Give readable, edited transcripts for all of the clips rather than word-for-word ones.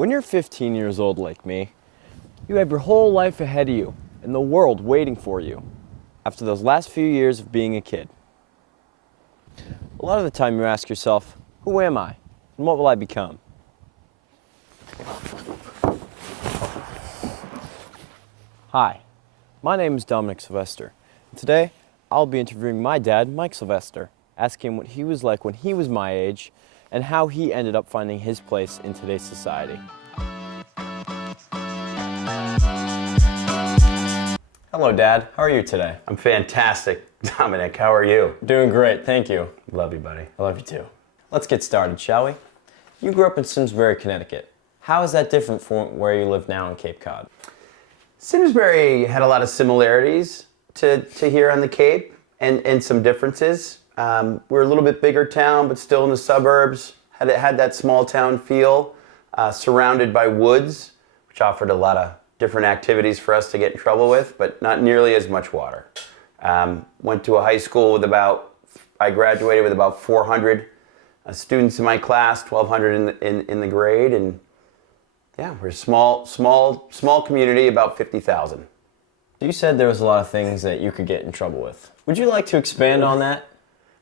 When you're 15 years old like me, you have your whole life ahead of you and the world waiting for you after those last few years of being a kid. A lot of the time you ask yourself, who am I and what will I become? Hi, my name is Dominic S. And today I'll be interviewing my dad, Mike Sylvester, asking him what he was like when he was my age and how he ended up finding his place in today's society. Hello, Dad. How are you today? I'm fantastic. Dominic, how are you? Doing great, thank you. Love you, buddy. I love you too. Let's get started, shall we? You grew up in Simsbury, Connecticut. How is that different from where you live now in Cape Cod? Simsbury had a lot of similarities to here on the Cape and some differences. We're a little bit bigger town, but still in the suburbs. Had that small town feel, surrounded by woods, which offered a lot of different activities for us to get in trouble with, but not nearly as much water. Went to a high school with I graduated with about 400 students in my class, 1,200 in the grade, and yeah, we're a small community, about 50,000. You said there was a lot of things that you could get in trouble with. Would you like to expand on that?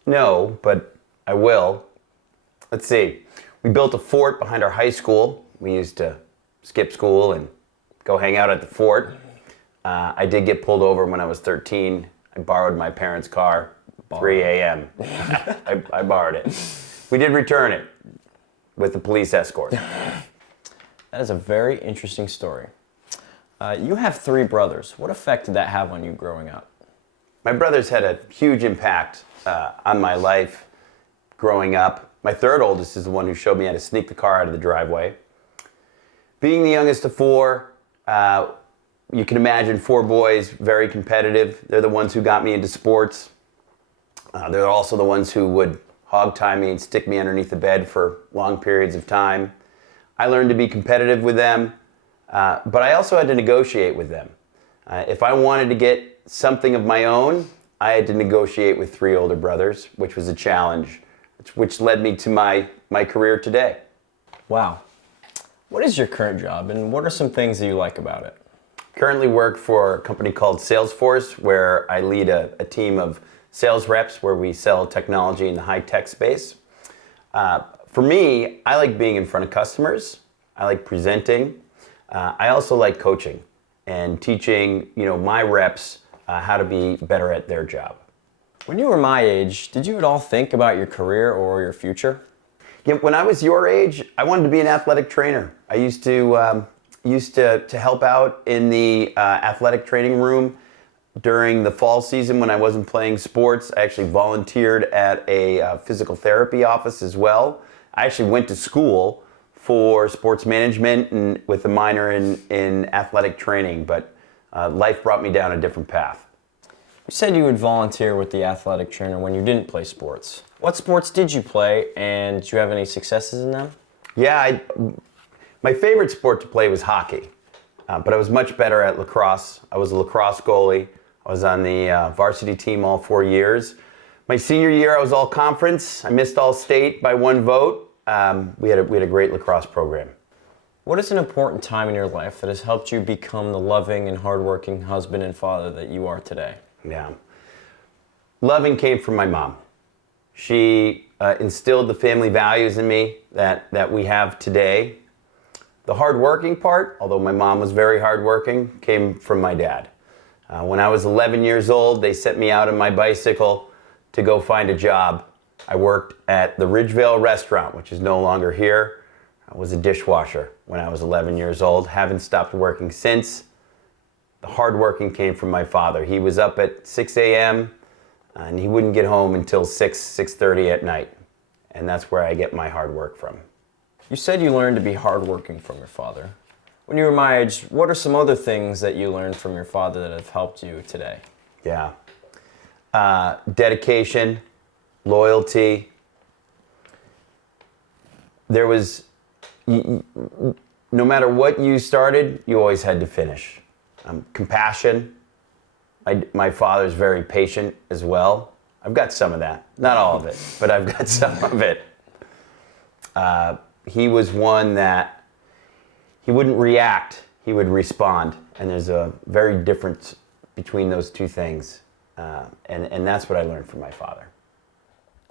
No, but I will. Let's see. We built a fort behind our high school. We used to skip school and go hang out at the fort. I did get pulled over when I was 13. I borrowed my parents' car, 3 a.m. I borrowed it. We did return it with a police escort. That is a very interesting story. You have 3 brothers. What effect did that have on you growing up? My brothers had a huge impact on my life growing up. My third oldest is the one who showed me how to sneak the car out of the driveway. Being the youngest of 4, you can imagine 4 boys, very competitive. They're the ones who got me into sports. They're also the ones who would hog tie me and stick me underneath the bed for long periods of time. I learned to be competitive with them, but I also had to negotiate with them. If I wanted to get something of my own, I had to negotiate with 3 older brothers, which was a challenge, which led me to my career today. Wow. What is your current job, and what are some things that you like about it? Currently work for a company called Salesforce, where I lead a team of sales reps where we sell technology in the high-tech space. For me, I like being in front of customers. I like presenting. I also like coaching and teaching, my reps how to be better at their job. When you were my age, did you at all think about your career or your future? Yeah, when I was your age, I wanted to be an athletic trainer. I used to help out in the athletic training room during the fall season when I wasn't playing sports. I actually volunteered at a physical therapy office as well. I actually went to school for sports management and with a minor in athletic training, but life brought me down a different path. You said you would volunteer with the athletic trainer when you didn't play sports. What sports did you play, and did you have any successes in them? Yeah, my favorite sport to play was hockey, but I was much better at lacrosse. I was a lacrosse goalie. I was on the varsity team all 4 years. My senior year, I was all conference. I missed all state by 1 vote. We had a great lacrosse program. What is an important time in your life that has helped you become the loving and hardworking husband and father that you are today? Yeah. Loving came from my mom. She instilled the family values in me that we have today. The hardworking part, although my mom was very hardworking, came from my dad. When I was 11 years old, they set me out on my bicycle to go find a job. I worked at the Ridgevale restaurant, which is no longer here. I was a dishwasher when I was 11 years old. Haven't stopped working since. The hard working came from my father. He was up at 6 a.m. and he wouldn't get home until 6:30 at night. And that's where I get my hard work from. You said you learned to be hardworking from your father. When you were my age, what are some other things that you learned from your father that have helped you today? Yeah. Dedication, loyalty. There was, no matter what you started, you always had to finish. Compassion. My father's very patient as well. I've got some of that. Not all of it, but I've got some of it. He was one that he wouldn't react, he would respond. And there's a very difference between those two things. And that's what I learned from my father.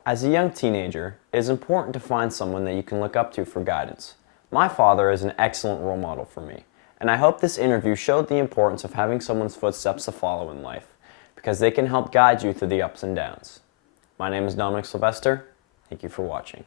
As a young teenager, it is important to find someone that you can look up to for guidance. My father is an excellent role model for me, and I hope this interview showed the importance of having someone's footsteps to follow in life, because they can help guide you through the ups and downs. My name is Dominic S. Thank you for watching.